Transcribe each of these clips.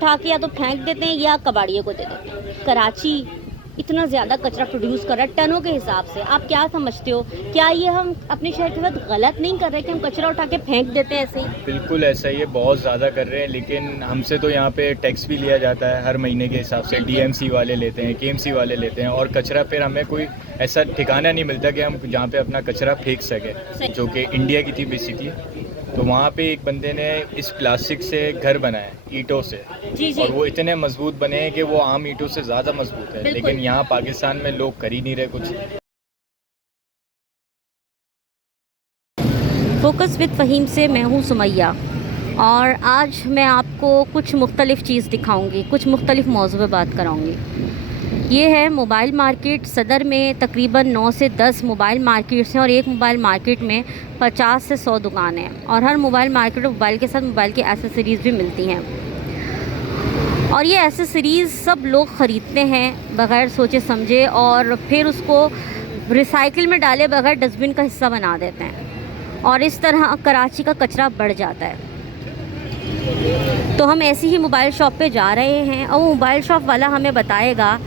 उठा के या तो फेंक देते हैं या कबाड़ियों को दे देते हैं। कराची इतना ज़्यादा कचरा प्रोड्यूस कर रहा है टनों के हिसाब से, आप क्या समझते हो? क्या ये हम अपने शहर के साथ गलत नहीं कर रहे कि हम कचरा उठा के फेंक देते हैं ऐसे ही? बिल्कुल ऐसा ही है, बहुत ज़्यादा कर रहे हैं, लेकिन हमसे तो यहाँ पे टैक्स भी लिया जाता है हर महीने के हिसाब से। डीएमसी वाले लेते हैं, केएमसी वाले लेते हैं, और कचरा फिर हमें कोई ऐसा ठिकाना नहीं मिलता कि हम जहाँ पे अपना कचरा फेंक सकें, जो कि इंडिया की थी बेसिकली। तो वहाँ पे एक बंदे ने इस प्लास्टिक से घर बनाया ईंटों से, जी जी, और वो इतने मजबूत बने हैं कि वो आम ईंटों से ज़्यादा मजबूत है, बिल्कुल। लेकिन यहाँ पाकिस्तान में लोग कर ही नहीं रहे कुछ। फोकस विद फ़हीम से मैं हूँ सुमैया, और आज मैं आपको कुछ मुख्तलिफ़ चीज़ दिखाऊंगी, कुछ मुख्तलिफ़ मौज़ू पे बात कराऊंगी। ये है मोबाइल मार्केट। सदर में तकरीबन 9 से 10 मोबाइल मार्केट्स हैं, और एक मोबाइल मार्केट में 50 से 100 दुकानें हैं, और हर मोबाइल मार्केट में मोबाइल के साथ मोबाइल की एसेसरीज़ भी मिलती हैं। और ये एसेसरीज़ सब लोग ख़रीदते हैं बग़ैर सोचे समझे, और फिर उसको रिसाइकिल में डाले बगैर डस्टबिन का हिस्सा बना देते हैं, और इस तरह कराची का कचरा बढ़ जाता है। तो हम ऐसी ही मोबाइल शॉप पे जा रहे हैं, और वो मोबाइल शॉप वाला हमें बताएगा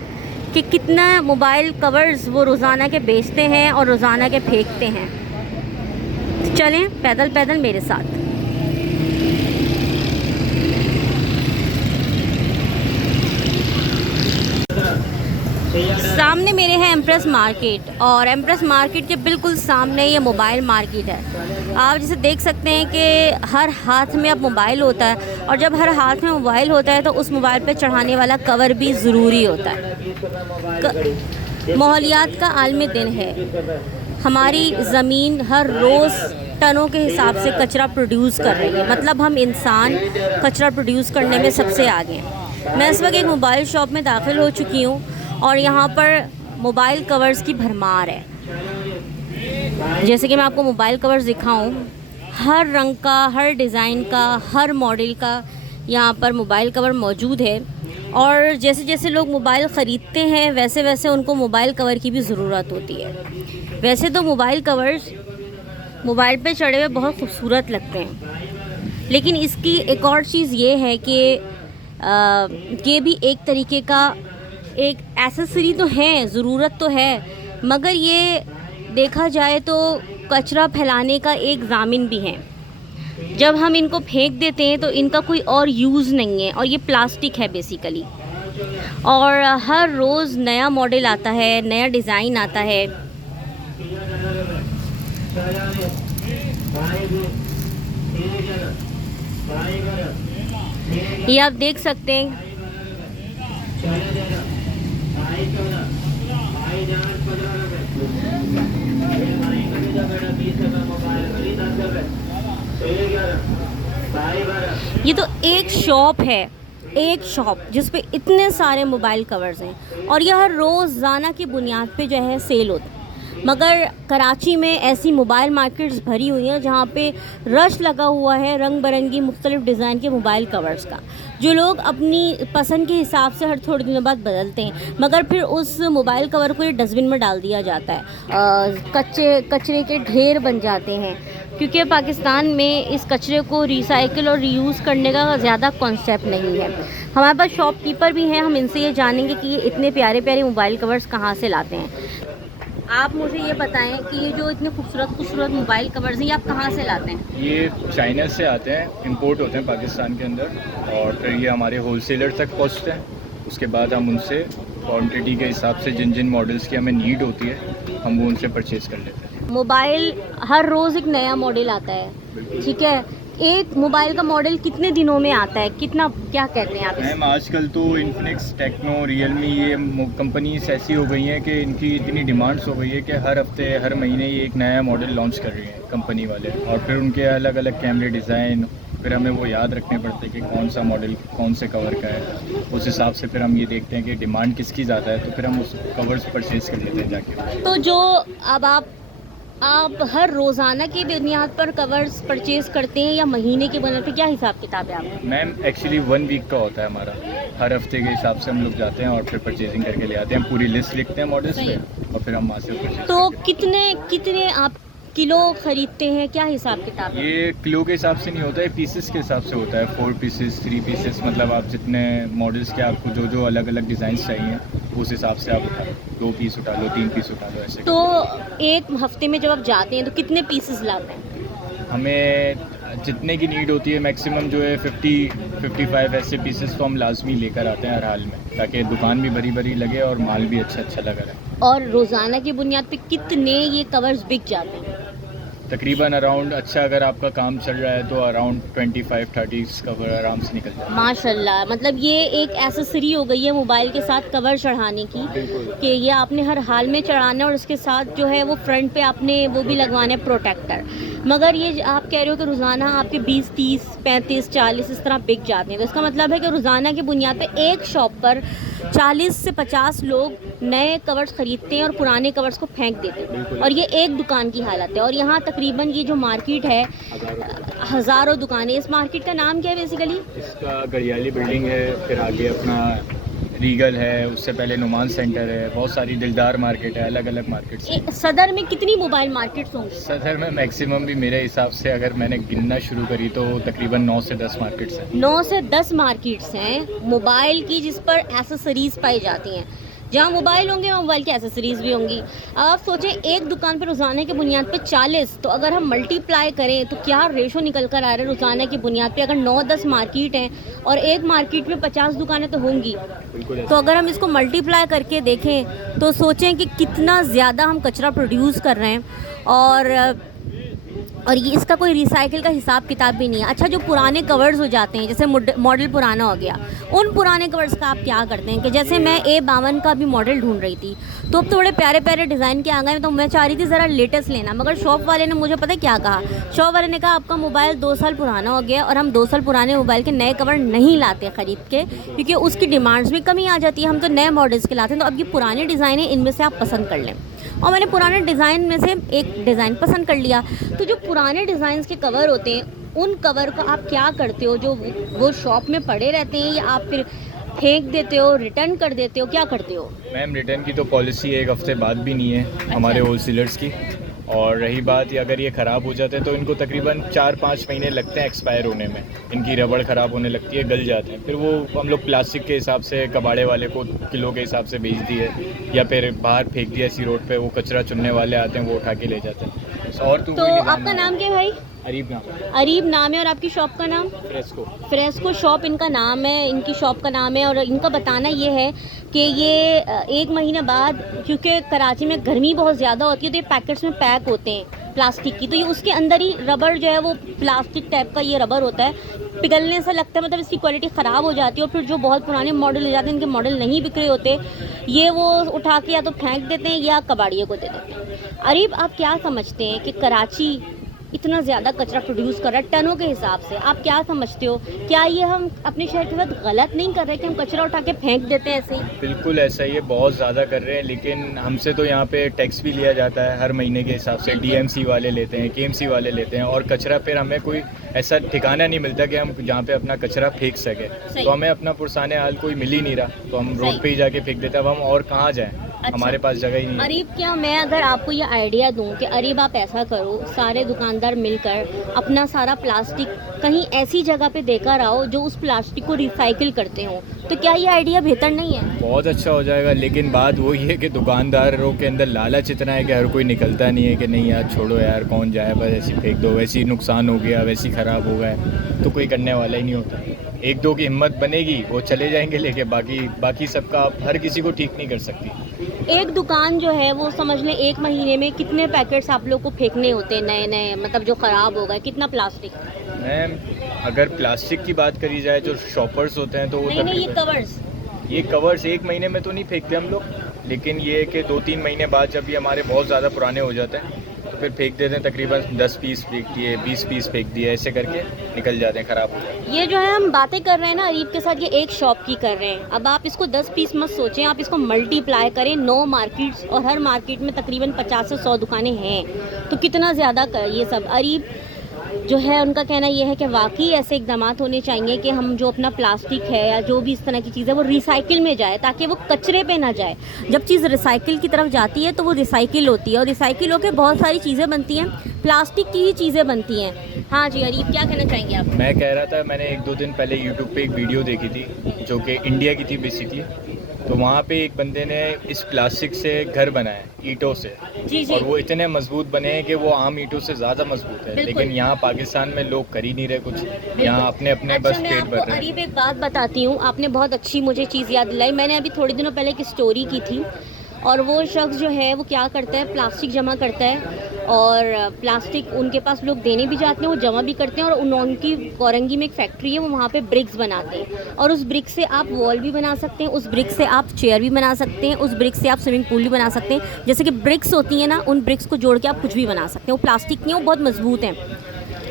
कि कितना मोबाइल कवर्स वो रोज़ाना के बेचते हैं और रोज़ाना के फेंकते हैं। चलें पैदल पैदल मेरे साथ। सामने मेरे है एम्प्रेस मार्केट, और एम्प्रेस मार्केट के बिल्कुल सामने ये मोबाइल मार्केट है। आप जैसे देख सकते हैं कि हर हाथ में अब मोबाइल होता है, और जब हर हाथ में मोबाइल होता है तो उस मोबाइल पे चढ़ाने वाला कवर भी ज़रूरी होता है। माहौलियात का आलमी दिन है। हमारी ज़मीन हर रोज़ टनों के हिसाब से कचरा प्रोड्यूस कर रही है, मतलब हम इंसान कचरा प्रोड्यूस करने में सबसे आगे हैं। मैं इस वक्त एक मोबाइल शॉप में दाखिल हो चुकी हूँ, और यहाँ पर मोबाइल कवर्स की भरमार है। जैसे कि मैं आपको मोबाइल कवर्स दिखाऊं, हर रंग का, हर डिज़ाइन का, हर मॉडल का यहाँ पर मोबाइल कवर मौजूद है। और जैसे जैसे लोग मोबाइल ख़रीदते हैं वैसे वैसे उनको मोबाइल कवर की भी ज़रूरत होती है। वैसे तो मोबाइल कवर्स मोबाइल पे चढ़े हुए बहुत खूबसूरत लगते हैं, लेकिन इसकी एक और चीज़ ये है कि ये भी एक तरीके का एक एसेसरी तो है, ज़रूरत तो है, मगर ये देखा जाए तो कचरा फैलाने का एक ज़ामिन भी है। जब हम इनको फेंक देते हैं तो इनका कोई और यूज़ नहीं है, और ये प्लास्टिक है बेसिकली। और हर रोज़ नया मॉडल आता है, नया डिज़ाइन आता है। ये आप देख सकते हैं। ये तो एक शॉप है, एक शॉप जिस पे इतने सारे मोबाइल कवर्स हैं, और यह हर रोज़ाना की बुनियाद पे जो है सेल होता है। मगर कराची में ऐसी मोबाइल मार्केट्स भरी हुई हैं जहाँ पे रश लगा हुआ है रंग बिरंगी मुख्तलिफ़ डिज़ाइन के मोबाइल कवर्स का, जो लोग अपनी पसंद के हिसाब से हर थोड़े दिनों बाद बदलते हैं, मगर फिर उस मोबाइल कवर को ये डस्टबिन में डाल दिया जाता है। कचरे के ढेर बन जाते हैं, क्योंकि पाकिस्तान में इस कचरे को रिसाइकिल और रीयूज़ करने का ज़्यादा कॉन्सेप्ट नहीं है। हमारे पास शॉपकीपर भी हैं, हम इनसे ये जानेंगे कि ये इतने प्यारे प्यारे मोबाइल कवर्स कहाँ से लाते हैं। आप मुझे ये बताएं कि ये जो इतने खूबसूरत मोबाइल कवर्स हैं, ये आप कहाँ से लाते हैं? ये चाइना से आते हैं, इंपोर्ट होते हैं पाकिस्तान के अंदर, और फिर ये हमारे होलसेलर तक पहुंचते हैं। उसके बाद हम उनसे क्वांटिटी के हिसाब से जिन जिन मॉडल्स की हमें नीड होती है हम वो उनसे परचेज़ कर लेते हैं। मोबाइल हर रोज़ एक नया मॉडल आता है, ठीक है। एक मोबाइल का मॉडल कितने दिनों में आता है, कितना, क्या कहते हैं आप इस? मैम आजकल तो इन्फिनिक्स, टेक्नो, रियलमी, ये कंपनीज ऐसी हो गई हैं कि इनकी इतनी डिमांड्स हो गई है कि हर हफ्ते हर महीने ये एक नया मॉडल लॉन्च कर रही है कंपनी वाले, और फिर उनके अलग अलग कैमरे डिज़ाइन, फिर हमें वो याद रखने पड़ते हैं कि कौन सा मॉडल कौन से कवर का है। उस हिसाब से फिर हम ये देखते हैं कि डिमांड किसकी ज़्यादा है, तो फिर हम उस कवर्स परचेज़ कर लेते हैं जाके। तो जो अब आप हर रोज़ाना की बुनियाद पर कवर्स परचेज़ करते हैं या महीने की बुनियाद पर, क्या हिसाब किताब है आपका? मैम एक्चुअली 1 वीक का होता है हमारा, हर हफ्ते के हिसाब से हम लोग जाते हैं और फिर परचेजिंग करके ले आते हैं। पूरी लिस्ट लिखते हैं मॉडल्स पे, और फिर हम वहाँ से परचेज। तो कितने आप किलो खरीदते हैं, क्या हिसाब किताब है? ये किलो के हिसाब से नहीं होता है, पीसेस के हिसाब से होता है। 4 पीसेस, 3 पीसेस, मतलब आप जितने मॉडल्स के आपको जो जो अलग अलग डिज़ाइन चाहिए उस हिसाब से आप उठा लो। 2 पीस उठा लो, 3 पीस उठा लो, ऐसे। तो एक हफ्ते में जब आप जाते हैं तो कितने पीसेस लाते हैं? हमें जितने की नीड होती है मैक्सिमम जो है 50-55 ऐसे पीसेस तो हम लाजमी लेकर आते हैं हर हाल में, ताकि दुकान भी भरी भरी लगे और माल भी अच्छा अच्छा लगा रहे। और रोज़ाना की बुनियाद पे कितने ये कवर्स बिक जाते हैं? तकरीबन अराउंड, अच्छा अगर आपका काम चल रहा है तो अराउंड 25-30 कवर आराम से निकल जाता है। माशाल्लाह, मतलब ये एक एसेसरी हो गई है मोबाइल के साथ कवर चढ़ाने की, बिल्कुल। कि ये आपने हर हाल में चढ़ाना है और उसके साथ जो है वो फ्रंट पे आपने वो भी लगवाना है प्रोटेक्टर। मगर ये आप कह रहे हो कि रोज़ाना आपके 20, 30, 35, 40 इस तरह बिक जाते हैं, तो इसका मतलब है कि रोज़ाना की बुनियाद पे एक शॉप पर 40 से 50 लोग नए कवर्स ख़रीदते हैं और पुराने कवर्स को फेंक देते हैं। बिल्कुल। और ये एक दुकान की हालत है, और यहाँ तकरीबन ये जो मार्केट है हज़ारों दुकानें। इस मार्केट का नाम क्या है बेसिकली? इसका गढ़ियाली बिल्डिंग है, फिर आगे अपना रीगल है, उससे पहले नुमान सेंटर है, बहुत सारी दिलदार मार्केट है, अलग अलग मार्केट्स हैं। सदर में कितनी मोबाइल मार्केट्स होंगी? सदर में मैक्सिमम भी मेरे हिसाब से अगर मैंने गिनना शुरू करी तो तकरीबन 9 से 10 मार्केट्स हैं। 9 से 10 मार्केट्स हैं मोबाइल की, जिस पर एसेसरीज़ पाई जाती हैं। जहाँ मोबाइल होंगे वहाँ मोबाइल की एसेसरीज़ भी होंगी। अब आप सोचें एक दुकान पर रोज़ाना की बुनियाद पे 40, तो अगर हम मल्टीप्लाई करें तो क्या रेशो निकल कर आ रहा है रोज़ाना की बुनियाद पे? अगर 9-10 मार्केट हैं और एक मार्केट में 50 दुकानें तो होंगी, तो अगर हम इसको मल्टीप्लाई करके देखें तो सोचें कि कितना ज़्यादा हम कचरा प्रोड्यूस कर रहे हैं। और ये इसका कोई रिसाइकिल का हिसाब किताब भी नहीं है। अच्छा, जो पुराने कवर्स हो जाते हैं, जैसे मॉडल पुराना हो गया, उन पुराने कवर्स का आप क्या करते हैं? कि जैसे मैं A52 का भी मॉडल ढूंढ रही थी, तो अब थोड़े प्यारे प्यारे डिज़ाइन के आ गए, तो मैं चाह रही थी ज़रा लेटेस्ट लेना, मगर शॉप वाले ने मुझे पता है क्या कहा? शॉप वाले ने कहा आपका मोबाइल 2 साल पुराना हो गया और हम 2 साल पुराने मोबाइल के नए कवर नहीं लाते ख़रीद के, क्योंकि उसकी डिमांड्स में कमी आ जाती है, हम तो नए मॉडल्स के लाते हैं। तो अब ये पुराने डिज़ाइन है, इनमें से आप पसंद कर लें। और मैंने पुराने डिज़ाइन में से एक डिज़ाइन पसंद कर लिया। तो जो पुराने डिज़ाइंस के कवर होते हैं, उन कवर को आप क्या करते हो? जो वो शॉप में पड़े रहते हैं, या आप फिर फेंक देते हो, रिटर्न कर देते हो, क्या करते हो? मैम, रिटर्न की तो पॉलिसी एक हफ्ते बाद भी नहीं है हमारे होलसेलर्स की। और रही बात अगर ये ख़राब हो जाते हैं तो इनको तकरीबन 4-5 महीने लगते हैं एक्सपायर होने में। इनकी रबड़ ख़राब होने लगती है, गल जाते हैं, फिर वो हम लोग प्लास्टिक के हिसाब से कबाड़े वाले को किलो के हिसाब से बेच दिए, या फिर बाहर फेंक दिया ऐसी रोड पे। वो कचरा चुनने वाले आते हैं, वो उठा के ले जाते हैं। और तो आपका नाम क्या है भाई? अरीब नाम। अरीब नाम है। और आपकी शॉप का नाम? फ्रेस्को शॉप इनका नाम है, इनकी शॉप का नाम है। और इनका बताना ये है कि ये 1 महीने बाद, क्योंकि कराची में गर्मी बहुत ज़्यादा होती है, तो ये पैकेट्स में पैक होते हैं प्लास्टिक की, तो ये उसके अंदर ही रबड़ जो है वो प्लास्टिक टाइप का ये रबड़ होता है, पिघलने से लगता है, मतलब इसकी क्वालिटी ख़राब हो जाती है। और फिर जो बहुत पुराने मॉडल ले जाते हैं, इनके मॉडल नहीं बिक रहे होते, ये वो उठा के या तो फेंक देते हैं या कबाड़ियों को दे देते हैं। अरीब, आप क्या समझते हैं कि कराची इतना ज़्यादा कचरा प्रोड्यूस कर रहा है टनों के हिसाब से? आप क्या समझते हो, क्या ये हम अपने शहर के साथ गलत नहीं कर रहे कि हम कचरा उठा के फेंक देते हैं ऐसे ही? बिल्कुल ऐसा ही है, बहुत ज़्यादा कर रहे हैं, लेकिन हमसे तो यहाँ पे टैक्स भी लिया जाता है हर महीने के हिसाब से। DMC वाले लेते हैं, KMC वाले लेते हैं, और कचरा फिर हमें कोई ऐसा ठिकाना नहीं मिलता कि हम जहाँ पे अपना कचरा फेंक सकें। तो हमें अपना पुरसाने हाल कोई मिल ही नहीं रहा, तो हम रोड पे ही जाके फेंक देते हैं। अब हम और कहाँ जाएँ? अच्छा। हमारे पास जगह ही नहीं है। अरीब, क्या मैं अगर आपको ये आइडिया दूं कि अरीब आप ऐसा करो, सारे दुकानदार मिलकर अपना सारा प्लास्टिक कहीं ऐसी जगह पे देकर आओ जो उस प्लास्टिक को रिसाइकिल करते हो, तो क्या ये आइडिया बेहतर नहीं है? बहुत अच्छा हो जाएगा, लेकिन बात वही है कि दुकानदारों के अंदर लालच इतना है कि हर कोई निकलता नहीं है कि नहीं यार छोड़ो यार, कौन जाए, बस ऐसी फेंक दो, वैसे ही नुकसान हो गया, वैसे ही ख़राब हो गया, तो कोई करने वाला ही नहीं होता। 1-2 की हिम्मत बनेगी, वो चले जाएंगे लेके, बाकी सबका आप हर किसी को ठीक नहीं कर सकती। एक दुकान जो है वो समझ लें 1 महीने में कितने पैकेट्स आप लोग को फेंकने होते हैं नए, मतलब जो ख़राब हो गए? कितना प्लास्टिक? मैम, अगर प्लास्टिक की बात करी जाए, जो शॉपर्स होते हैं तो वो नहीं, ये कवर्स 1 महीने में तो नहीं फेंकते हम लोग, लेकिन ये है कि 2-3 महीने बाद जब ये हमारे बहुत ज़्यादा पुराने हो जाते हैं तो फिर फेंक देते हैं। तकरीबन 10 पीस फेंक दिए, 20 पीस फेंक दिए, ऐसे करके निकल जाते हैं, ख़राब हो जाते हैं। ये जो है हम बातें कर रहे हैं ना अरीब के साथ, ये एक शॉप की कर रहे हैं। अब आप इसको 10 पीस मत सोचें, आप इसको मल्टीप्लाई करें 9 मार्केट्स, और हर मार्केट में तकरीबन 50 से 100 दुकानें हैं, तो कितना ज़्यादा ये सब। अरीब, जो है उनका कहना ये है कि वाकई ऐसे इकदाम होने चाहिए कि हम जो अपना प्लास्टिक है या जो भी इस तरह की चीज़ है वो रिसाइकिल में जाए, ताकि वो कचरे पे ना जाए। जब चीज़ रिसाइकिल की तरफ जाती है तो वो रिसाइकिल होती है, और रिसाइकिल होकर बहुत सारी चीज़ें बनती हैं, प्लास्टिक की ही चीज़ें बनती हैं। हाँ जी अरीब, क्या कहना चाहेंगे आप? मैं कह रहा था, मैंने 1-2 दिन पहले यूट्यूब पे एक वीडियो देखी थी जो कि इंडिया की थी बेसिकली। तो वहाँ पे एक बंदे ने इस प्लास्टिक से घर बनाया ईंटों से, जी जी और वो इतने मजबूत बने हैं कि वो आम ईंटों से ज़्यादा मजबूत है। बिल्कुल। लेकिन यहाँ पाकिस्तान में लोग कर ही नहीं रहे कुछ, यहाँ अपने अपने अच्छा, बस मैं पेट भर आपको रहे हैं। अरीब एक बात बताती हूँ, आपने बहुत अच्छी मुझे चीज़ याद दिलाई। मैंने अभी थोड़े दिनों पहले एक स्टोरी की थी, और वो शख्स जो है वो क्या करता है, प्लास्टिक जमा करता है, और प्लास्टिक उनके पास लोग देने भी जाते हैं, वो जमा भी करते हैं, और उनकी कोरंगी में एक फैक्ट्री है, वो वहाँ पे ब्रिक्स बनाते हैं, और उस ब्रिक से आप वॉल भी बना सकते हैं, उस ब्रिक से आप चेयर भी बना सकते हैं, उस ब्रिक से आप स्विमिंग पूल भी बना सकते हैं। जैसे कि ब्रिक्स होती हैं ना, उन ब्रिक्स को जोड़ के आप कुछ भी बना सकते हैं। वो प्लास्टिक की हैं, वो बहुत मजबूत हैं,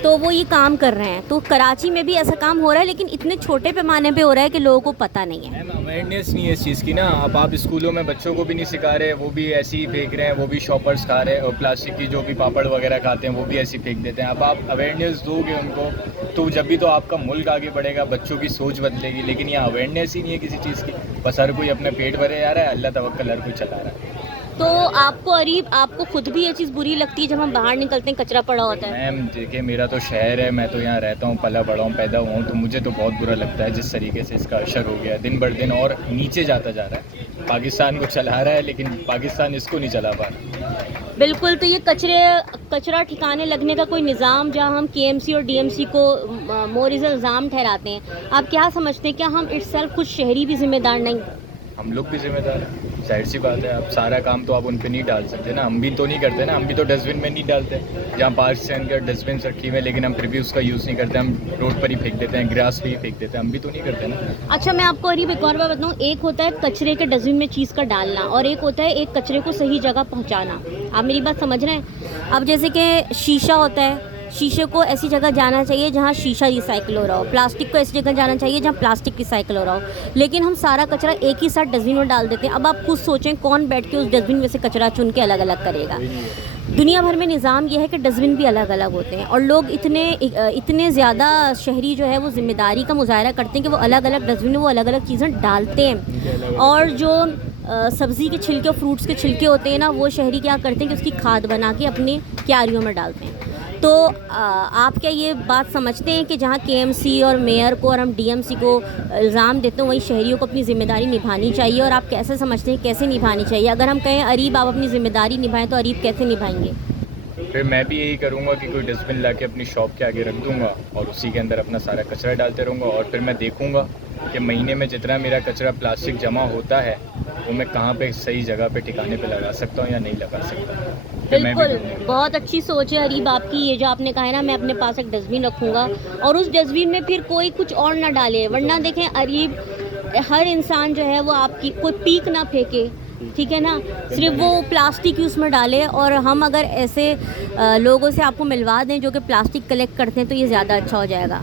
तो वो ये काम कर रहे हैं। तो कराची में भी ऐसा काम हो रहा है, लेकिन इतने छोटे पैमाने पे हो रहा है कि लोगों को पता नहीं है। मैम अवेयरनेस नहीं है इस चीज़ की ना। अब आप स्कूलों में बच्चों को भी नहीं सिखा रहे, वो भी ऐसे ही फेंक रहे हैं, वो भी शॉपर्स खा रहे हैं, और प्लास्टिक की जो भी पापड़ वगैरह खाते हैं वो भी ऐसे ही फेंक देते हैं। अब आप अवेयरनेस दोगे उनको तो जब भी तो आपका मुल्क आगे बढ़ेगा, बच्चों की सोच बदलेगी। लेकिन यहाँ अवेयरनेस ही नहीं है किसी चीज़ की, बस हर कोई अपने पेट भरे जा रहा है, अल्लाह तवक्कल हर कोई चला रहा है। तो आपको अरीब, आपको खुद भी ये चीज़ बुरी लगती है जब हम बाहर निकलते हैं कचरा पड़ा होता है? मैम देखिए, मेरा तो शहर है, मैं तो यहाँ रहता हूँ, पला बड़ा हूँ, पैदा हुआ हूँ, तो मुझे तो बहुत बुरा लगता है जिस तरीके से इसका असर हो गया है, दिन बर दिन और नीचे जाता जा रहा है। पाकिस्तान को चला रहा है, लेकिन पाकिस्तान इसको नहीं चला पा रहा। बिल्कुल। तो ये कचरा ठिकाने लगने का कोई निज़ाम, जहाँ हम केएमसी और डीएमसी को मोरिज़ इल्ज़ाम ठहराते हैं, आप क्या समझते हैं, क्या हम इट्सेल्फ कुछ शहरी भी जिम्मेदार नहीं? हम लोग भी जिम्मेदार हैं, जाहिर सी बात है। अब सारा काम तो आप उन पे नहीं डाल सकते ना, हम भी तो नहीं करते ना, हम भी तो डस्टबिन में नहीं डालते। जहाँ पार्क से अंदर डस्टबिन रखी हुई है, लेकिन हम फिर भी उसका यूज़ नहीं करते, हम रोड पर ही फेंक देते हैं, ग्रास पे ही फेंक देते हैं, हम भी तो नहीं करते ना। अच्छा, मैं आपको अरीब एक और बात बताऊँ, एक होता है कचरे के डस्टबिन में चीज़ का डालना, और एक होता है एक कचरे को सही जगह पहुँचाना। आप मेरी बात समझ रहे हैं? अब जैसे कि शीशा होता है, शीशे को ऐसी जगह जाना चाहिए जहाँ शीशा रिसाइकिल हो रहा हो, प्लास्टिक को ऐसी जगह जाना चाहिए जहाँ प्लास्टिक रिसाइकिल हो रहा हो, लेकिन हम सारा कचरा एक ही साथ डस्टबिन में डाल देते हैं। अब आप खुद सोचें, कौन बैठ के उस डस्टबिन में से कचरा चुन के अलग अलग करेगा? दुनिया भर में निज़ाम यह है कि डस्टबिन भी अलग अलग होते हैं, और लोग इतने ज़्यादा शहरी जो है वो ज़िम्मेदारी का मुजाहरा करते हैं कि वो अलग अलग डस्टबिन में वो अलग अलग चीज़ें डालते हैं। और जो सब्ज़ी के छिलके, फ्रूट्स के छिलके होते हैं ना, वो शहरी क्या करते हैं कि उसकी खाद बना के अपने क्यारियों में डालते हैं। तो आप क्या ये बात समझते हैं कि जहाँ केएमसी और मेयर को और हम डीएमसी को इल्ज़ाम देते हैं, वहीं शहरियों को अपनी ज़िम्मेदारी निभानी चाहिए? और आप कैसे समझते हैं कैसे निभानी चाहिए? अगर हम कहें अरीब आप अपनी ज़िम्मेदारी निभाएं, तो अरीब कैसे निभाएंगे? फिर मैं भी यही करूँगा कि कोई डस्टबिन ला के अपनी शॉप के आगे रख दूँगा, और उसी के अंदर अपना सारा कचरा डालते रहूँगा, और फिर मैं देखूँगा कि महीने में जितना मेरा कचरा प्लास्टिक जमा होता है वो मैं कहाँ पे सही जगह पे ठिकाने पे लगा सकता हूँ या नहीं लगा सकता। फिर मैं भी बिल्कुल, बहुत अच्छी सोच है अरीब आपकी। ये जो आपने कहा है ना, मैं अपने पास एक डस्टबिन रखूँगा, और उस डस्टबिन में फिर कोई कुछ और ना डाले, वरना देखें अरीब, हर इंसान जो है वो आपकी कोई पीक ना फेंके, ठीक है ना, सिर्फ वो प्लास्टिक ही उसमें डाले। और हम अगर ऐसे लोगों से आपको मिलवा दें जो कि प्लास्टिक कलेक्ट करते हैं, तो ये ज़्यादा अच्छा हो जाएगा।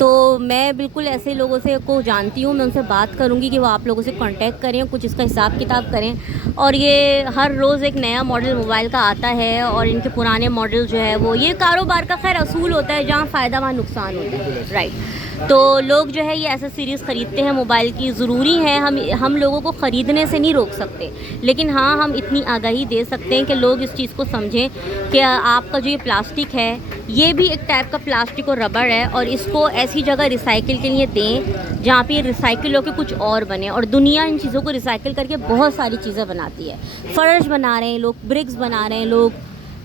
तो मैं बिल्कुल ऐसे लोगों से को जानती हूँ, मैं उनसे बात करूँगी कि वो आप लोगों से कांटेक्ट करें, कुछ इसका हिसाब किताब करें। और ये हर रोज़ एक नया मॉडल मोबाइल का आता है, और इनके पुराने मॉडल जो है वो, ये कारोबार का खैर असूल होता है, जहाँ फ़ायदा वहाँ नुकसान होता है, राइट। तो लोग जो है ये ऐसा सीरीज़ ख़रीदते हैं मोबाइल की, ज़रूरी है हम लोगों को ख़रीदने से नहीं रोक सकते, लेकिन हाँ हम इतनी आगाही दे सकते हैं कि लोग इस चीज़ को समझें कि आपका जो ये प्लास्टिक है ये भी एक टाइप का प्लास्टिक और रबड़ है, और इसको ऐसी जगह रिसाइकिल के लिए दें जहाँ पे ये रिसाइकिल होकर कुछ और बने। और दुनिया इन चीज़ों को रिसाइकिल करके बहुत सारी चीज़ें बनाती है, फ़र्श बना रहे हैं लोग, ब्रिक्स बना रहे हैं लोग,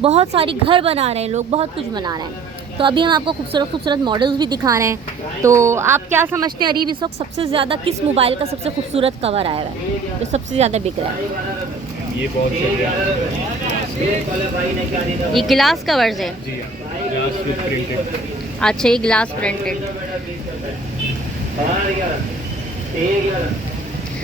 बहुत सारी घर बना रहे हैं लोग, बहुत कुछ बना रहे हैं। तो अभी हम आपको खूबसूरत खूबसूरत मॉडल्स भी दिखा रहे हैं। तो आप क्या समझते हैं अरीब, इस वक्त सबसे ज़्यादा किस मोबाइल का सबसे खूबसूरत कवर आया है जो सबसे ज़्यादा बिक रहा है? ये बहुत चल रहा है, ये ग्लास कवर्स है जी ग्लास विद प्रिंटेड। अच्छा, ये ग्लास प्रिंटेड।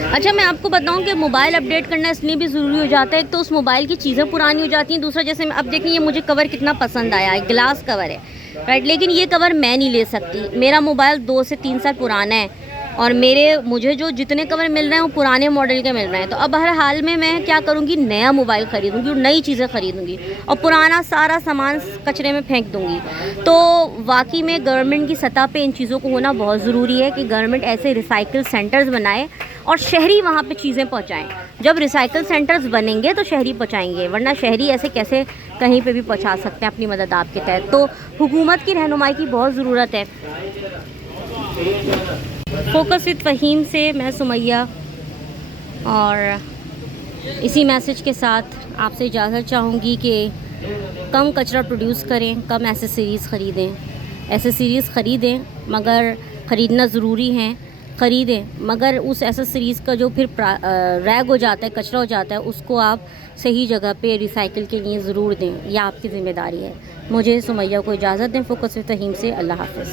अच्छा, मैं आपको बताऊं कि मोबाइल अपडेट करना इसलिए भी ज़रूरी हो जाता है, एक तो उस मोबाइल की चीज़ें पुरानी हो जाती हैं, दूसरा जैसे अब देखिए ये मुझे कवर कितना पसंद आया है, ग्लास कवर है, राइट, लेकिन ये कवर मैं नहीं ले सकती, मेरा मोबाइल 2 से 3 साल पुराना है, और मुझे जो जितने कवर मिल रहे हैं वो पुराने मॉडल के मिल रहे हैं। तो अब हर हाल में मैं क्या करूँगी, नया मोबाइल ख़रीदूँगी और नई चीज़ें ख़रीदूँगी और पुराना सारा सामान कचरे में फेंक दूँगी। तो वाकई में गवर्नमेंट की सतह पे इन चीज़ों को होना बहुत ज़रूरी है कि गवर्नमेंट ऐसे रिसाइकिल सेंटर्स बनाए और शहरी वहाँ पे चीज़ें पहुँचाएँ। जब रिसाइकिल सेंटर्स बनेंगे तो शहरी पहुँचाएंगे, वरना शहरी ऐसे कैसे कहीं पे भी पहुँचा सकते हैं अपनी मदद आपके तहत। तो हुकूमत की रहनुमाई की बहुत ज़रूरत है। फोकस विद फ़हीम से मैं सुमैया, और इसी मैसेज के साथ आपसे इजाज़त चाहूँगी कि कम कचरा प्रोड्यूस करें, कम एसेसरीज़ ख़रीदें। एसेसरीज़ ख़रीदें मगर ख़रीदना ज़रूरी है, ख़रीदें मगर उस एसेसरीज़ का जो फिर रैग हो जाता है, कचरा हो जाता है, उसको आप सही जगह पे रिसाइकिल के लिए ज़रूर दें। यह आपकी ज़िम्मेदारी है। मुझे सुमैया को इजाज़त दें। फोकस विद फ़हीम से। अल्लाह हाफ़िज़।